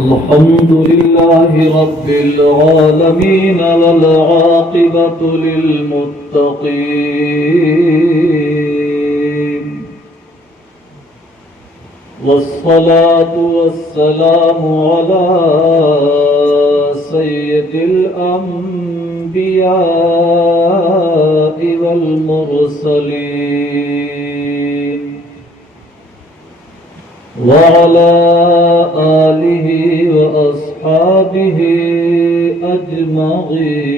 الحمد لله رب العالمين والعاقبة للمتقين والصلاة والسلام على سيد الأنبياء والمرسلين وعلى آله وأصحابه أجمعين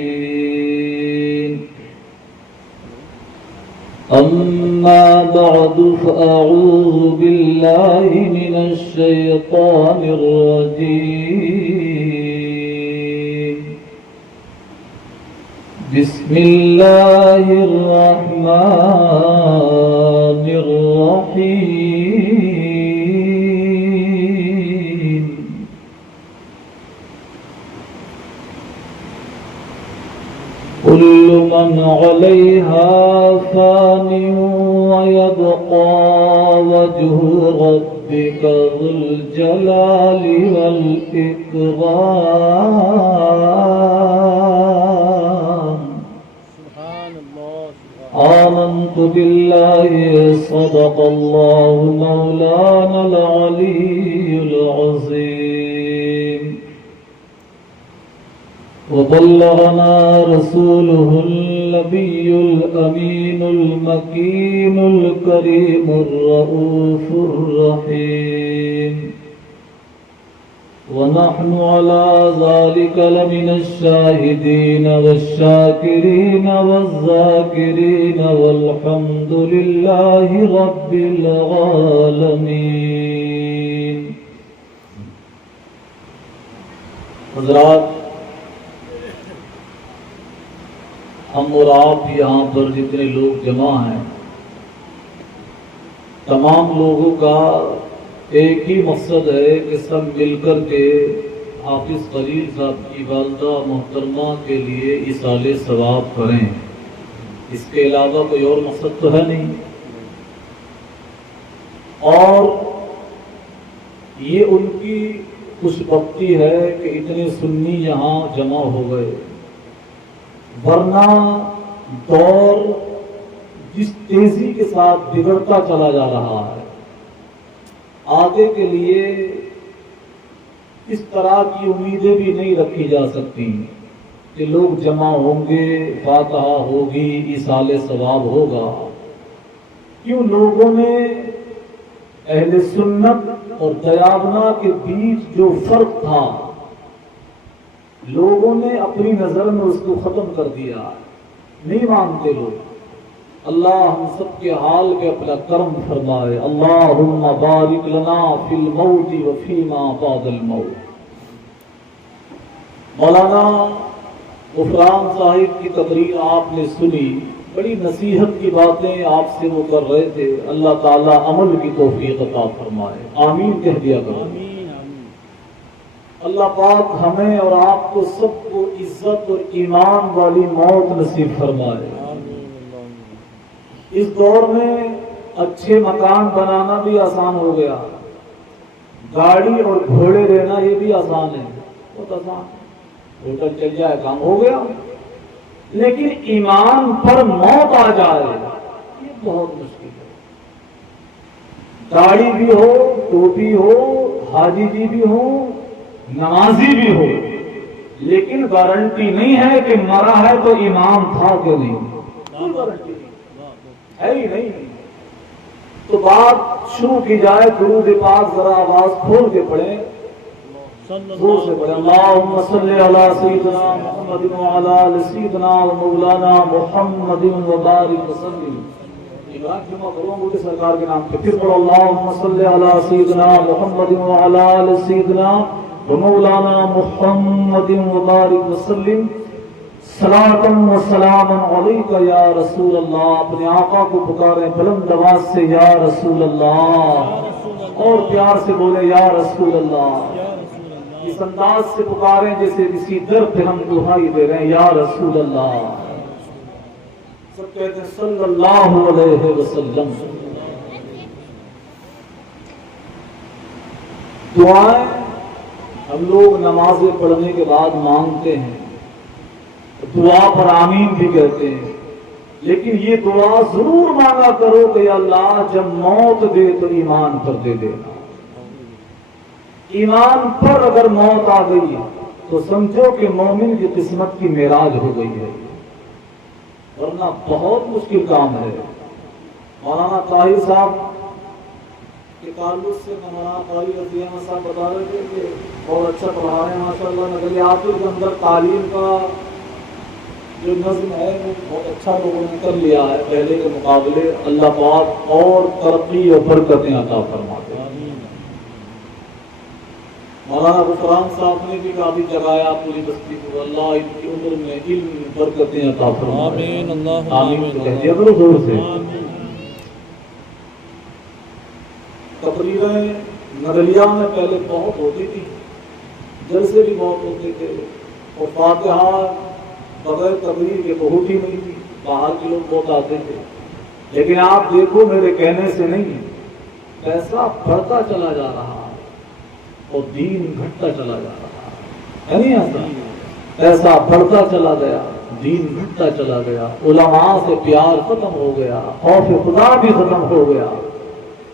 أما بعد فأعوذ بالله من الشيطان الرجيم بسم الله الرحمن الرحيم كل من عليها فان ويبقى وجه ربك ذو الجلال والإكرام آمنت بالله صدق الله مولانا العلي العظيم وبلغنا رسوله النبي الأمين المكين الكريم الرؤوف الرحيم ونحن على ذلك لمن الشاهدين والشاكرين والذاكرين والحمد لله رب العالمين. حضرات، ہم اور آپ یہاں پر جتنے لوگ جمع ہیں، تمام لوگوں کا ایک ہی مقصد ہے کہ سب مل کر کے حافظ خلیل صاحب کی والدہ محترمہ کے لیے ایصال ثواب کریں. اس کے علاوہ کوئی اور مقصد تو ہے نہیں. اور یہ ان کی خوش بختی ہے کہ اتنے سنی یہاں جمع ہو گئے، ورنہ دور جس تیزی کے ساتھ بگڑتا چلا جا رہا ہے، آگے کے لیے اس طرح کی امیدیں بھی نہیں رکھی جا سکتی کہ لوگ جمع ہوں گے، فاتحہ ہوگی، ایصال ثواب ہوگا. کیوں؟ لوگوں نے اہل سنت اور دیابنا کے بیچ جو فرق تھا، لوگوں نے اپنی نظر میں اس کو ختم کر دیا. نہیں مانتے لوگ. اللہ ہم سب کے حال پہ اپنا کرم فرمائے. اللہم بارک لنا فی الموت وفیما بعد الموت. مولانا غفران صاحب کی تقریر آپ نے سنی، بڑی نصیحت کی باتیں آپ سے وہ کر رہے تھے. اللہ تعالی عمل کی توفیق عطا فرمائے. آمین کہہ دیا کرو. اللہ پاک ہمیں اور آپ کو سب کو عزت اور ایمان والی موت نصیب فرمائے. اس دور میں اچھے مکان بنانا بھی آسان ہو گیا، گاڑی اور گھوڑے لینا یہ بھی آسان ہے، بہت آسان. ہوٹل چل جائے کام ہو گیا. لیکن ایمان پر موت آ جائے یہ بہت مشکل ہے. داڑھی بھی ہو، ٹوپی ہو، حاجی جی بھی ہو، نمازی بھی ہو، لیکن گارنٹی نہیں ہے کہ مرا ہے تو ایمان تھا کہ نہیں. کوئی گارنٹی ہے ہی نہیں. تو بات شروع کی جائے. درود پاک ذرا آواز کھول کے پڑھیں، زور سے پڑھیں. اللہم صلی علی سیدنا محمد وعلی آل سیدنا ومولانا محمد وبارک وسلم. جمع کرو مجھے سرکار کے نام پہ. پھر پڑھو اللہم صلی علی سیدنا محمد وعلی آل سیدنا ومولانا محمد وبارک وسلم. صلاۃ و سلام علیک یا رسول اللہ. اپنے آقا کو پکاریں بلند آواز سے، یا رسول اللہ، اور پیار سے بولے یا رسول اللہ. اس انداز سے پکاریں جیسے کسی در پہ ہم دہائی دے رہے ہیں، یا رسول اللہ. سب کہتے ہیں صلی اللہ علیہ وسلم. دعائیں ہم لوگ نمازیں پڑھنے کے بعد مانگتے ہیں، دعا پر آمین بھی کہتے ہیں، لیکن یہ دعا ضرور مانگا کرو کہ اللہ جب موت دے تو ایمان پر دے دینا۔ ایمان پر اگر موت آ گئی تو سمجھو کہ مومن کی قسمت کی معراج ہو گئی ہے، ورنہ بہت مشکل کام ہے۔ مولانا طاہر صاحب کے تعلق سے مولانا قاری رضی احمد صاحب بتا رہے تھے کہ بہت اچھا پڑھا رہے ہیں ماشاءاللہ، نظریات کے اندر تعلیم کا جو نظم ہے وہ بہت اچھا لوگوں نے کر لیا ہے پہلے کے مقابلے۔ اللہ پاک اور ترقی اور برکتیں عطا فرماتے ہیں۔ مولانا غفران صاحب نے بھی کافی جگایا پوری بستی کو، اللہ ان کی عمر میں علم برکتیں عطا فرمائے۔ آمین اللہ آمین کہتے ہیں زور سے۔ تقریریں نگلیہ میں پہلے بہت ہوتی تھی، جلسے بھی بہت ہوتے تھے، اور فاتحہ بغیر تقریر کے تو ہوتی نہیں تھی، باہر کے لوگ بہت آتے تھے۔ لیکن آپ دیکھو میرے کہنے سے نہیں، پیسہ بڑھتا چلا جا رہا اور دین گھٹتا چلا جا رہا ہے نہیں ایسا؟ پیسہ بڑھتا چلا گیا، دین گھٹتا چلا گیا، علماء سے پیار ختم ہو گیا، خوف خدا بھی ختم ہو گیا۔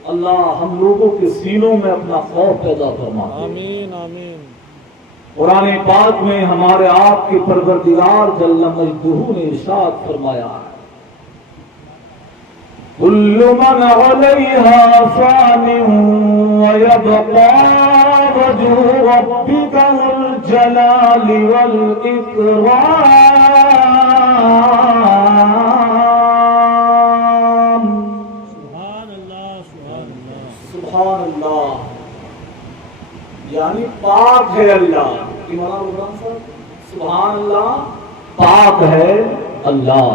اللہ ہم لوگوں کے سینوں میں اپنا خوف پیدا فرما دے۔ آمین آمین۔ قرآن پاک میں ہمارے آپ کے پروردگار جل مجدہ نے ارشاد فرمایا ہے، کل من علیہا فان ویبقى وجہ ربک ذو الجلال والاکرام۔ سبحان اللہ سبحان اللہ سبحان اللہ، یعنی پاک ہے اللہ۔ سبحان اللہ، پاک ہے اللہ،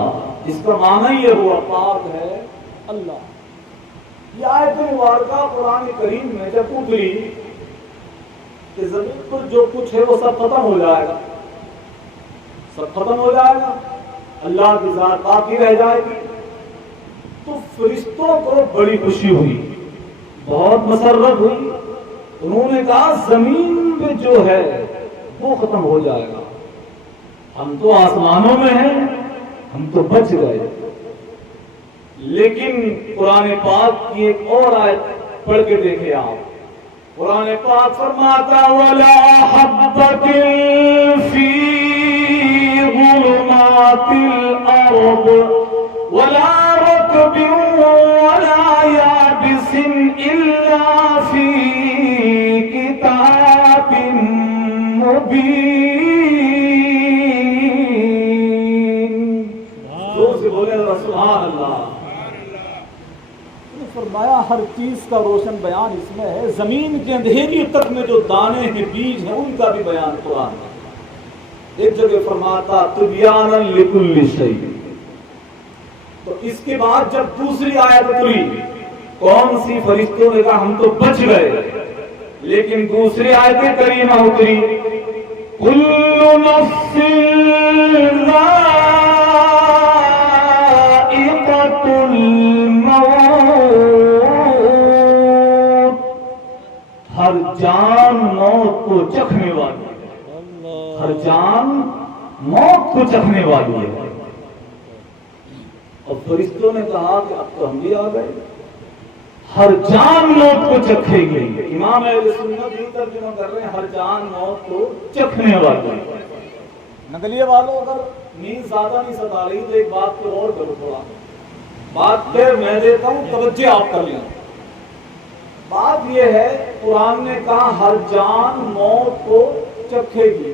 اس کا معنی یہ ہوا پاک ہے اللہ۔ یہ آیت مبارکہ قرآن کریم میں جب اتری کہ زمین پر جو کچھ ہے وہ سب ختم ہو جائے گا، سب ختم ہو جائے گا، اللہ کی ذات باقی رہ جائے گی، تو فرشتوں کو بڑی خوشی ہوئی، بہت مسرت ہوئی۔ انہوں نے کہا زمین پہ جو ہے وہ ختم ہو جائے گا، ہم تو آسمانوں میں ہیں، ہم تو بچ گئے۔ لیکن قرآن پاک کی ایک اور آیت پڑھ کے دیکھیں آپ، قرآن پاک فرماتا وَلَا حَبَّةٍ فِي ظُلُمَاتِ الْأَرْضِ وَلَا رَطْبٍ وَلَا يَابِسٍ إِلَّا فِي كِتَابٍ مُبِينٍ۔ زور سے بولے سبحان اللہ۔ فرمایا ہر چیز کا روشن بیان اس میں ہے، زمین کے اندھیری تک میں جو دانے ہیں، بیج ہیں، ان کا بھی بیان قرآن ہے۔ ایک جگہ فرماتا تبیانا لکل شیء، تو اس کے بعد جب دوسری آیت اتری، کون سی؟ فرشتوں نے کہا ہم تو بچ گئے، لیکن دوسری آیت کریمہ اتری کل نفس ذائقۃ الموت، ہر جان موت کو چکھنے والی ہے، ہر جان موت کو چکھنے والی ہے۔ اور فرشتوں نے کہا کہ اب تو ہم بھی آ گئے، ہر جان موت کو چکھے گی۔ امام اہل سنت یہ ترجمہ کر رہے ہیں ہر جان موت کو چکھنے والی ہے۔ نگلیے والوں اگر نیند زیادہ نہیں ستا رہی تو ایک بات کو اور کرو، تھوڑا بات پھر میں دیتا ہوں، توجہ آپ کر لیں۔ بات یہ ہے قرآن نے کہا ہر جان موت کو چکھے گی۔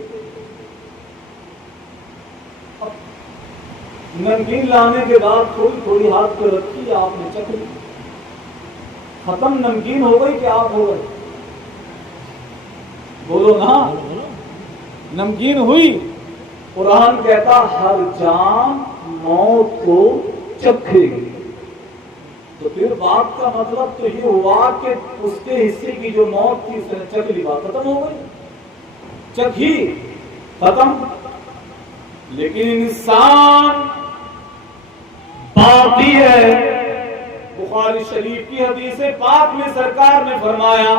نمکین لانے کے بعد تھوڑی تھوڑی ہاتھ پہ رکھی، آپ نے چکھ لی، ختم نمکین ہو گئی کہ آپ ہو گئے؟ بولو نا، نمکین ہوئی۔ قرآن کہتا ہر جان موت کو چکھے گی، تو پھر بات کا مطلب تو یہ ہوا کہ اس کے حصے کی جو موت تھی اس نے چکھ لی، بات ختم ہو گئی، چکھی ختم۔ لیکن انسان باقی ہے۔ بخاری شریف کی حدیث پاک میں سرکار نے فرمایا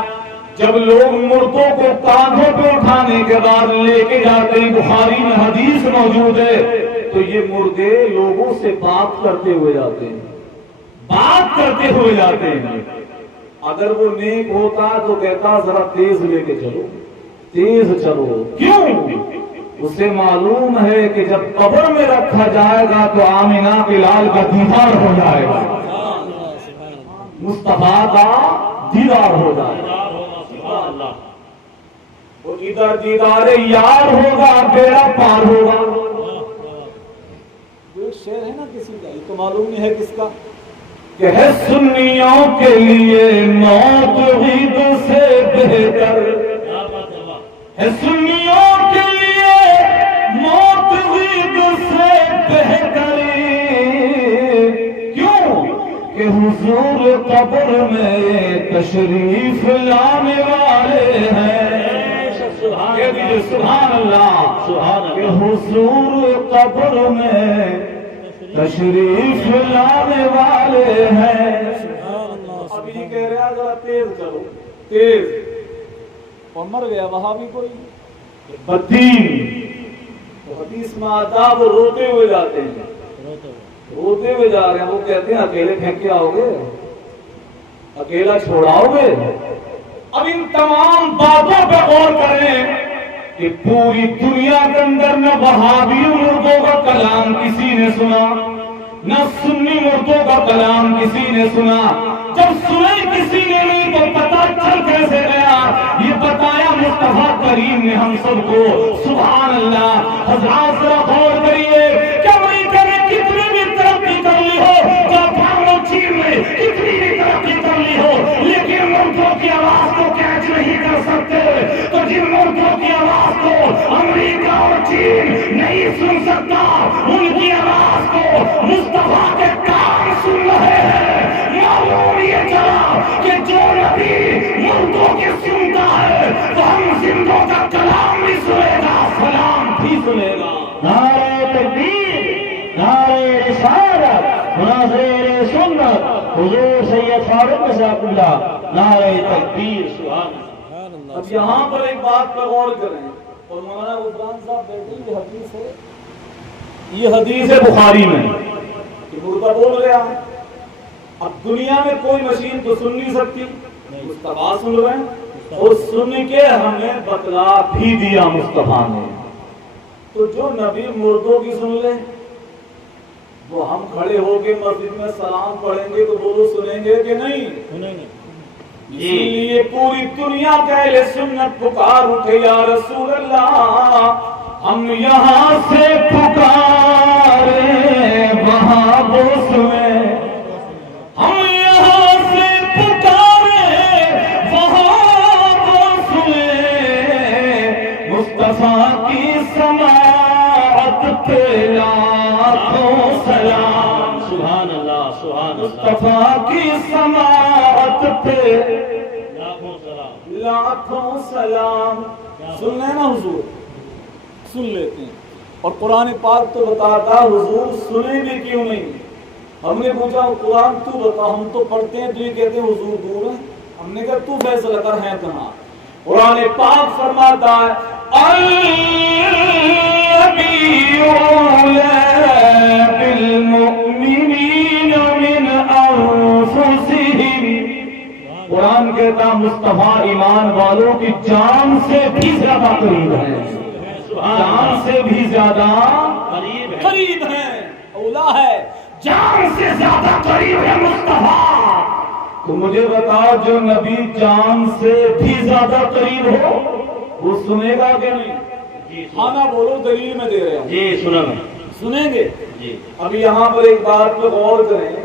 جب لوگ مردوں کو کاندھوں پہ اٹھانے کے بعد لے کے جاتے ہیں، بخاری میں حدیث موجود ہے، تو یہ مردے لوگوں سے بات کرتے ہوئے جاتے ہیں، بات کرتے ہوئے جاتے ہیں۔ اگر وہ نیک ہوتا تو کہتا ذرا تیز لے کے چلو، تیز چلو، کیوں؟ اسے معلوم ہے کہ جب قبر میں رکھا جائے گا تو آمنہ کے لال کا دیدار ہو جائے گا، مصطفیٰ کا دیدار ہو جائے گا، وہ ادھر دیدار یار ہوگا، بیڑا پار ہوگا۔ ایک شعر ہے نا کسی کا، یہ تو معلوم نہیں ہے کس کا، کہ ہے سنیوں کے لیے موت عید سے بہتر، ہے سنیوں کے لیے موت عید سے بہتر، کیوں کہ حضور قبر میں تشریف لانے والے ہیں، سبحان اللہ، کہ حضور قبر میں تشریف لانے والے ہیں۔ اب یہ کہہ رہا ہے ذرا تیز چلو، تیز، اور مر گیا وہاں بھی کوئی بدین تو حدیث میں آتا وہ روتے ہوئے جاتے ہیں، روتے ہوئے جا رہے ہیں، وہ کہتے ہیں اکیلے پھینک کے آؤ گے، اکیلا چھوڑاؤ گے؟ اب ان تمام باتوں پہ غور کریں کہ پوری دنیا کے اندر نہ وہابی مردوں کا کلام کسی نے سنا، نہ سنی مردوں کا کلام کسی نے سنا۔ جب سنے کسی نے نہیں تو پتہ چل کیسے گیا؟ یہ بتایا مصطفیٰ کریم نے ہم سب کو، سبحان اللہ۔ حضرات ذرا غور کریے کہ امریکہ نے کتنی بھی ترقی کر لی ہو، جاپان اور چین میں کتنی بھی ترقی کر لی ہو، لیکن مردوں کی آواز کو کیچ نہیں کر سکتے۔ تو جن مردوں کی آواز کو امریکہ اور چین نہیں سن سکتا، ان کی آواز کو مصطفیٰ کے کان سن رہے ہیں۔ معلوم یہ چلا کہ جو نبی مردوں کی سنتا ہے تو ہم زندوں کا کلام بھی سنے گا، سلام بھی سنے گا۔ نعرہ تکبیر، نعرہ رسالت، مناظر سنت، حضور سید فاروق صاحب اللہ، نعرہ تکبیر، سبحان اللہ۔ اب یہاں پر ایک بات پر غور کریں، اور مولانا عثمان صاحب بیٹھے، یہ حدیث ہے، یہ حدیث ہے بخاری میں کہ مردہ بول گیا۔ اب دنیا میں کوئی مشین تو سن نہیں سکتی، مصطفیٰ سن رہے ہیں، اور سن کے ہمیں بتلا بھی دیا مصطفیٰ نے۔ تو جو نبی مردوں کی سن لے، وہ ہم کھڑے ہو کے مسجد میں سلام پڑھیں گے تو وہ سنیں گے کہ نہیں؟ اسی لیے پوری دنیا کے اہل سنت پکار اٹھے، یا رسول اللہ ہم یہاں سے پکارے وہاں وہ سنے، ہم یہاں سے پکارے وہاں وہ سنے، مصطفیٰ کی سماعت پہ لاکھوں سلام، سبحان اللہ، سبحان اللہ، مصطفیٰ کی سماعت پہ لاکھوں سلام۔ لاکھوں سلام۔ سن لیں نا حضور، سن لیتے ہیں، اور قرآن پاک تو بتاتا حضور سنے بھی کیوں نہیں۔ ہم نے پوچھا قرآن تو بتا، ہم تو پڑھتے ہیں تو یہ کہتے ہیں حضور دور ہیں، ہم نے کہا تو فیصلہ کر ہیں کہاں؟ قرآن پاک فرماتا ہے النبی اولی بالمؤمنین من انفسہم، قرآن کہتا مصطفیٰ ایمان والوں کی جان سے بھی زیادہ قریب ہے، جان سے بھی زیادہ قریب ہے، اولا ہے، جان سے زیادہ قریب ہے مصطفیٰ۔ تو مجھے بتاؤ جو نبی جان سے بھی زیادہ قریب ہو وہ سنے گا کہ نہیں؟ ہاں نہ بولو، دلیل میں دے رہے ہیں، جی سنا میں، سنیں گے۔ جی اب یہاں پر ایک بات پہ غور کریں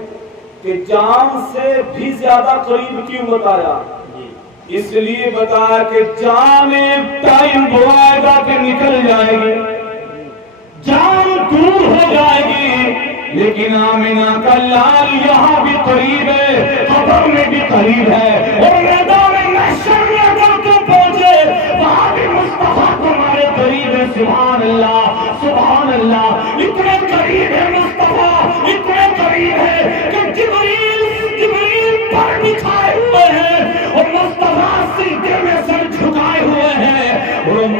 کہ جان سے بھی زیادہ قریب کیوں بتایا؟ اس لیے بتایا کہ جان ایک ٹائم بلائے گا کہ نکل جائے گی، جان دور ہو جائے گی، لیکن آمنہ کا لال یہاں بھی قریب ہے، قبر میں بھی قریب ہے، اور میدان محشر میں اگر تو پہنچے وہاں بھی مصطفیٰ تمہارے قریب ہے۔ سبحان اللہ، سبحان اللہ، اتنے قریب ہے مصطفیٰ، اتنے قریب ہے کہ جبریل پر بچھائے ہوئے ہیں، اور مصطفیٰ سجدے میں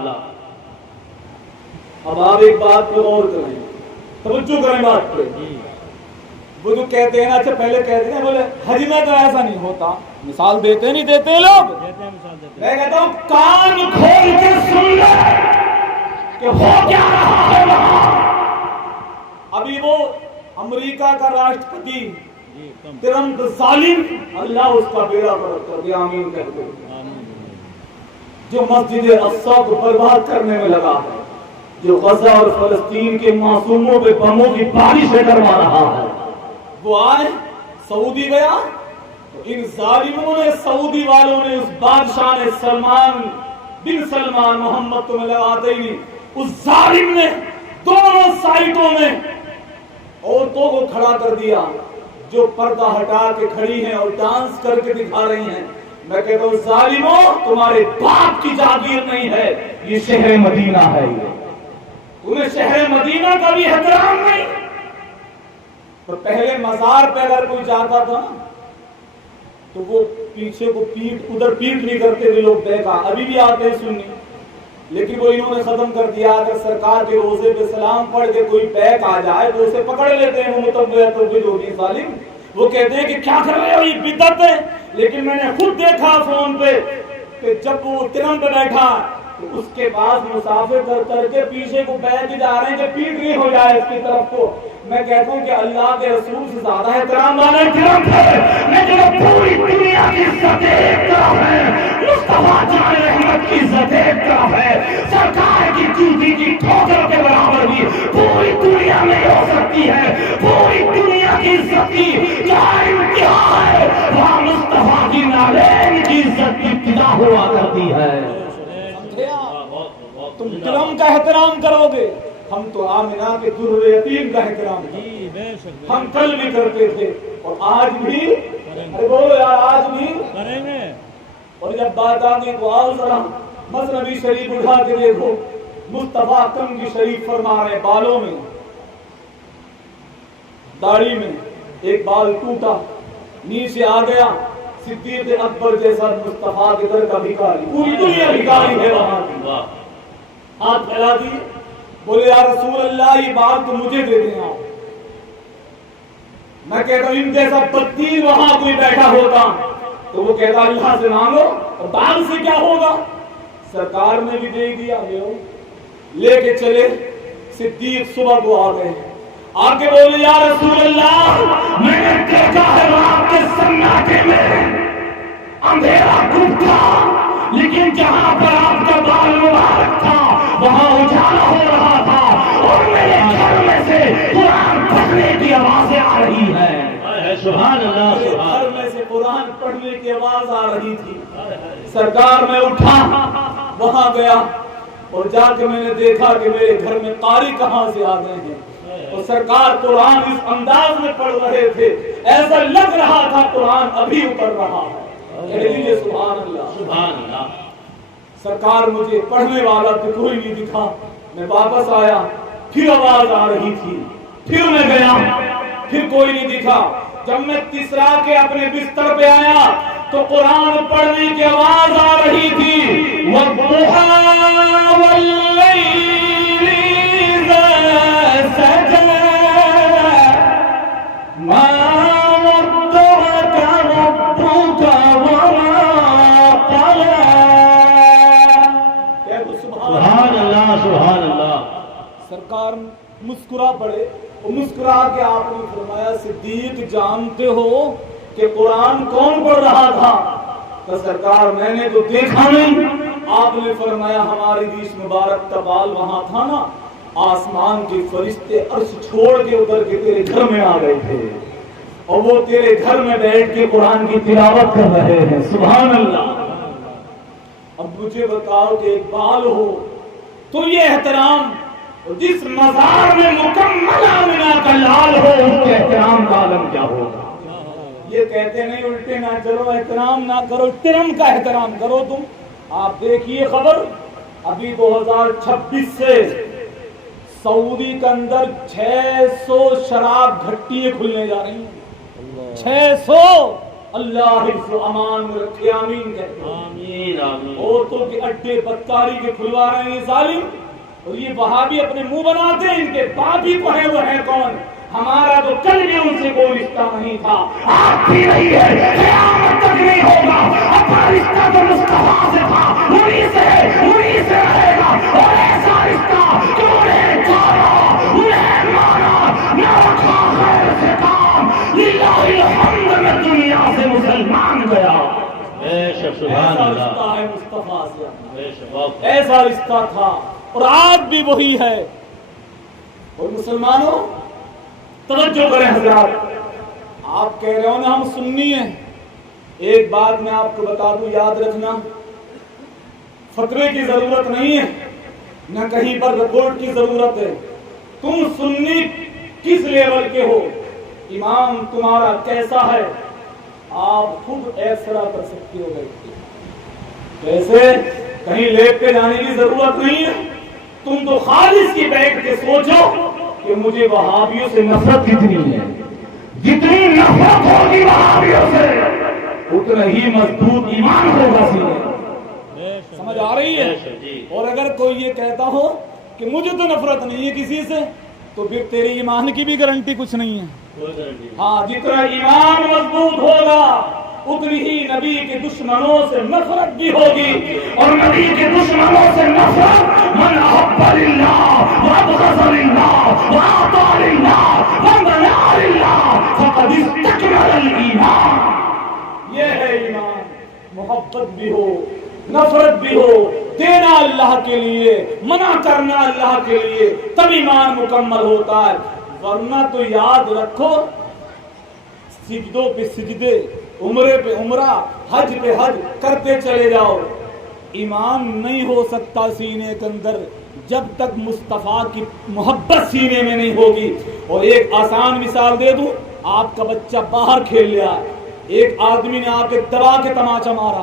اللہ. اب آپ ایک بات پہ غور کریں، توجہ کریں بات پہ. وہ جو کہتے ہیں نا، اچھا پہلے کہتے ہیں بولے حج میں تو ایسا نہیں ہوتا، مثال دیتے نہیں دیتے لوگ. دیتے ہیں مثال دیتے میں کہتا ہوں کان کھول کے سن لے کہ ہو کیا رہا ہے وہاں. ابھی وہ امریکہ کا راشٹرپتی ہیں. جی کم ٹرمپ ظالم، اللہ اس کا بیڑا غرق کر دیا، آمین کہتے ہیں. آمین. جو مسجد اقصی کو برباد کرنے میں لگا ہے، جو غزہ اور فلسطین کے معصوموں پہ بموں کی بارشیں کروا رہا ہے، وہ آئے سعودی گیا تو ان ظالموں نے، سعودی والوں نے، اس بادشاہ نے، سلمان بن سلمان، محمد تمہیں لگاتے ہی نہیں، اس ظالم نے دونوں سائٹوں میں عورتوں کو کھڑا کر دیا جو پردہ ہٹا کے کھڑی ہیں اور ڈانس کر کے دکھا رہی ہیں. میں کہتا ہوں ظالموں، تمہارے باپ کی جاگیر نہیں ہے، یہ شہر مدینہ ہے. تمہیں شہر مدینہ کا بھی احترام نہیں. تو پہلے مزار پہ اگر کوئی جاتا تھا نا تو وہ پیچھے کو پیٹ ادھر پیٹ نہیں کرتے تھے لوگ، دیکھا ابھی بھی آتے ہیں سننی، لیکن وہ انہوں نے ختم کر دیا. اگر سرکار کے روزے پہ سلام پڑھ کے کوئی بیک آ جائے تو اسے پکڑ لیتے ہیں وہ متوجہ ظالم. وہ کہتے ہیں کہ کیا کر رہے ہو، یہ بدعت ہے. لیکن میں نے خود دیکھا فون پہ کہ جب وہ ٹرمپ پہ بیٹھا تو اس کے بعد مسافر کر کے پیچھے کو بیٹھ جا رہے ہیں کہ پیٹ نہیں ہو جائے اس کی طرف کو. میں کہتا ہوں کہ اللہ کے رسول سے زیادہ احترام والا ٹرمپ ہے. لیکن پوری دنیا کی عزت ایک طرف ہے، مصطفیٰ جان احمد کی عزت ایک طرف ہے، سرکار کی جوتی کی ٹھوکر کے برابر بھی پوری دنیا میں ہو سکتی ہے. پوری دنیا کی عزت کی جہاں انتہا ہے وہاں مصطفیٰ کی نالین کی عزت کی ابتدا ہوا کرتی ہے. تم ٹرمپ کا احترام کرو گے، ہم تو آمنہ کے در یتیم کا احترام کریں. جی بے شک ہم کل بھی کرتے تھے اور آج بھی. ارے بولو یار، آج بھی کریں گے. اور جب بات آگے تو آؤ ذرا مثنوی شریف اٹھا کے دیکھو. مصطفیٰ کنگی شریف فرما رہے بالوں میں، داڑھی میں ایک بال ٹوٹا نیچے آ گیا. صدیق اکبر جیسا مصطفیٰ کے در کا بھکاری، پوری دنیا بھکاری ہے وہاں کی. ہاتھ پھیلا دیے، بولے یا رسول اللہ یہ بات تو مجھے دے دیں آپ. میں کہتا ہوں ان جیسا بدتین وہاں کوئی بیٹھا ہوتا تو وہ کہتا اللہ سے مانگو، اور دال سے کیا ہوگا. سرکار نے بھی دے دیا، لے کے چلے. صدیق صبح کو آ گئے، آگے بولے یا رسول اللہ میں نے دیکھا ہے آپ کے سناٹے میں اندھیرا ڈوبتا، لیکن جہاں پر آپ کا بال مبارک تھا وہاں اجالا ہو رہا تھا، اور میرے گھر میں سے قرآن پڑھنے کی آوازیں آ رہی ہیں. سبحان اللہ. میرے گھر میں سے قرآن پڑھنے کی آواز آ رہی تھی. سرکار میں اٹھا، وہاں گیا اور جا کے میں نے دیکھا کہ میرے گھر میں قاری کہاں سے آ گئے ہیں. اور سرکار قرآن اس انداز میں پڑھ رہے تھے ایسا لگ رہا تھا قرآن ابھی اتر رہا ہے. سبحان اللہ. سبحان اللہ. سرکار مجھے پڑھنے والا تو کوئی نہیں دکھا. میں واپس آیا، پھر آواز آ رہی تھی، پھر میں گیا، پھر کوئی نہیں دکھا. جب میں تیسرا کے اپنے بستر پہ آیا تو قرآن پڑھنے کی آواز آ رہی تھی. وَالضُّحَىٰ وَاللَّيْلِ إِذَا سَجَىٰ مَا وَدَّعَكَ رَبُّكَ وَمَا قَلَىٰ. سبحان اللہ. سبحان اللہ. سرکار مسکرا پڑے، اور مسکرا کے آپ نے فرمایا صدیق جانتے ہو کہ قرآن کون پڑھ رہا تھا؟ تو سرکار میں نے تو دیکھا نہیں. آپ نے فرمایا ہماری ریش مبارک کا بال وہاں تھا نا، آسمان کے فرشتے عرش چھوڑ کے ادھر کے تیرے گھر میں آ گئے تھے اور وہ تیرے گھر میں بیٹھ کے قرآن کی تلاوت کر رہے ہیں. سبحان اللہ. اب مجھے بتاؤ کہ ایک بال ہو تو یہ احترام، اور جس مزار میں مکمل آمنہ کا لال ہو اس کے احترام کا عالم کیا ہوگا. یہ کہتے نہیں الٹے نہ چلو، احترام نہ کرو، ٹرمپ کا احترام کرو. تم آپ دیکھیے خبر ابھی 2026 سے سعودی کے اندر 600 شراب گھٹیاں کھلنے جا رہی ہیں. 600 اللہ حفظ و امان میں رکھے، آمین کہتے ہیں۔ آمین آمین۔ عورتوں کے اڈے بدکاری کے کھلوا رہے ہیں یہ ظالم، اور یہ وہابی اپنے منہ بناتے ہیں، ان کے باپ ہی کو ہے، وہ ہے کون؟ ہمارا تو کل بھی ان سے کوئی رشتہ نہیں تھا، آج بھی نہیں ہے، قیامت تک نہیں ہوگا۔ اپنا رشتہ تو مصطفیٰ سے تھا، انہی سے رہے گا، اور ایسا رشتہ کہ انہیں چھوڑا، انہیں مانا، نہ رکھا خیر سے کام، للہ الحمد میں دنیا سے مسلمان گیا۔ بے شک سبحان ایسا اللہ، رشتہ ہے مصطفیٰ سے، بے شک واقعی۔ ایسا رشتہ تھا اور آج بھی وہی ہے۔ اور مسلمانوں توجہ کریں حضرات، آپ کہہ رہے ہو نا ہم سنی ہیں، ایک بات میں آپ کو بتا دوں، یاد رکھنا، فتوے کی ضرورت نہیں ہے، نہ کہیں پر رپورٹ کی ضرورت ہے۔ تم سنی کس لیول کے ہو، امام تمہارا کیسا ہے، آپ خود ایسرا کر سکتے ہو بیٹھ کے۔ ویسے کہیں لیٹ کے جانے کی ضرورت نہیں ہے، تم تو خالص کی بیٹھ کے سوچو کہ مجھے وہابیوں سے نفرت کتنی ہے، جتنی نفرت ہوگی وہابیوں سے اتنا ہی مضبوط ایمان ہوگا سینے۔ سمجھ آ رہی ہے؟ بے شک جی۔ اور اگر کوئی یہ کہتا ہو کہ مجھے تو نفرت نہیں ہے کسی سے، تو پھر تیری ایمان کی بھی گارنٹی کچھ نہیں ہے۔ کوئی گارنٹی نہیں۔ ہاں، جتنا ایمان مضبوط ہوگا اتنی ہی نبی کے دشمنوں سے نفرت بھی ہوگی، اور نبی کے دشمنوں سے نفرت من احب للہ وابغض للہ واعطى للہ ومنع للہ فقد استکمل الایمان۔ یہ ہے ایمان، محبت بھی ہو، نفرت بھی ہو، دینا اللہ کے لیے، منع کرنا اللہ کے لیے، تب ایمان مکمل ہوتا ہے۔ ورنہ تو یاد رکھو، سجدوں پہ سجدے، عمرے پہ عمرہ، حج پہ حج کرتے چلے جاؤ، ایمان نہیں ہو سکتا سینے کے اندر جب تک مصطفیٰ کی محبت سینے میں نہیں ہوگی۔ اور ایک آسان مثال دے دوں، آپ کا بچہ باہر کھیل لیا، ایک آدمی نے آ کے دبا کے تماچا مارا،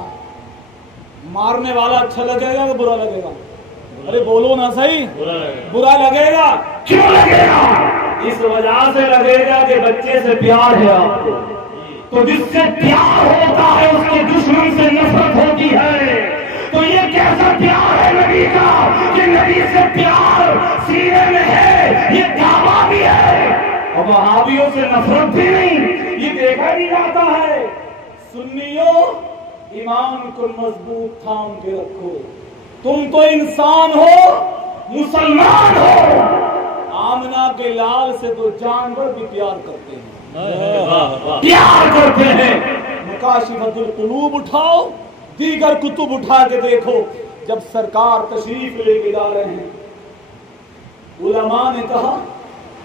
مارنے والا اچھا لگے گا کہ برا لگے گا؟ ارے بولو نا صحیح، برا لگے گا۔ کیوں لگے گا؟ اس وجہ سے لگے گا کہ بچے سے پیار ہے آپ کو، تو جس سے پیار ہوتا ہے اس کے دشمن سے نفرت ہوتی ہے۔ تو یہ کیسا پیار ہے نبی کا کہ نبی سے پیار سینے میں ہے، یہ دعویٰ بھی ہے، اور وہابیوں سے نفرت بھی نہیں، یہ دیکھا بھی جاتا ہے۔ سنیوں، ایمان کو مضبوط تھام کے رکھو، تم تو انسان ہو، مسلمان ہو۔ آمنہ کے لال سے تو جانور بھی پیار کرتے ہیں، پیار کرتے ہیں۔ مکاشفۃ القلوب اٹھاؤ، دیگر کتب اٹھا کے دیکھو، جب سرکار تشریف لے کے جا رہے ہیں، علماء نے کہا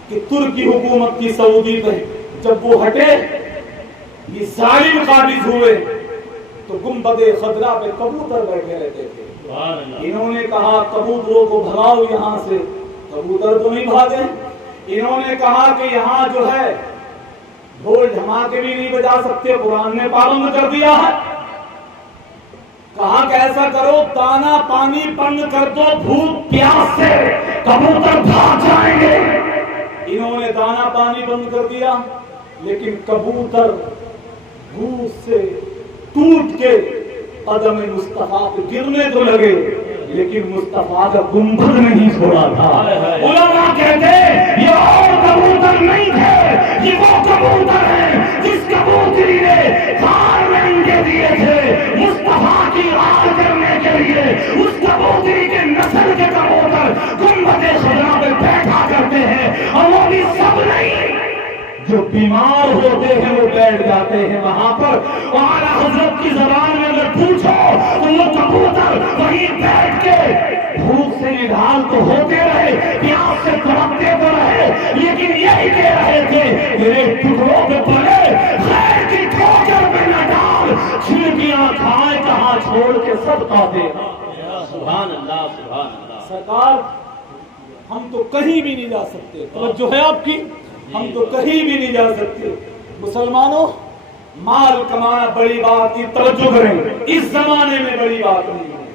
کہ ترکی حکومت کی سعودی پہ جب وہ ہٹے، یہ ظالم قابض ہوئے، تو گنبد خضرا پہ کبوتر بیٹھے رہتے تھے۔ انہوں نے کہا کبوتروں کو بھگاؤ یہاں سے، کبوتر تو نہیں بھاگے۔ انہوں نے کہا کہ یہاں جو ہے ڈھول دھماکے بھی نہیں بجا سکتے، قرآن نے پابند کر دیا ہے۔ کہا کہ ایسا کرو، دانا پانی بند کر دو، بھوک پیاس سے کبوتر بھاگ جائیں گے۔ انہوں نے دانا پانی بند کر دیا، لیکن کبوتر بھوک سے ٹوٹ کے قدم مصطفیٰ پہ گرنے تو لگے، لیکن مصطفیٰ کا گنبد نہیں چھوڑا تھا۔ علماء کہتے یہ اور کبوتر نہیں تھے، یہ وہ کبوتر ہیں جس کبوتری نے غار میں انڈے دیے تھے مصطفیٰ کی راہ کرنے کے لیے۔ اس کبوتری کے نسل کے کبوتر گنبد خضرا پہ بیٹھا کرتے ہیں، اور وہ بھی سب نہیں، جو بیمار ہوتے ہیں وہ بیٹھ جاتے ہیں وہاں پر۔ اعلیٰ حضرت کی زبان میں اگر پوچھو تو وہ کبوتر وہیں بیٹھ کے بھوک سے نڈھال تو ہوتے رہے، پیاس سے تڑپتے تو رہے، لیکن یہی کہہ رہے تھے میرے ٹکڑوں پہ پڑے، خیر کی ٹھوکر پہ نہ ڈال، چھلکیاں کھائے کہاں چھوڑ کے سب کا دے۔ سبحان اللہ سبحان اللہ۔ سرکار، ہم تو کہیں بھی نہیں جا سکتے، توجہ ہے آپ کی، ہم تو کہیں بھی نہیں جا سکتے۔ مسلمانوں، مال کمانا بڑی بات نہیں، توجہ کریں، اس زمانے میں بڑی بات نہیں ہے۔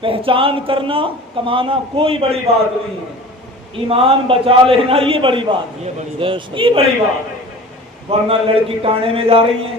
پہچان کرنا، کمانا کوئی بڑی بات نہیں ہے، ایمان بچا لینا یہ بڑی بات ہے، یہ بڑی بات ہے۔ ورنہ لڑکی ٹانے میں جا رہی ہیں،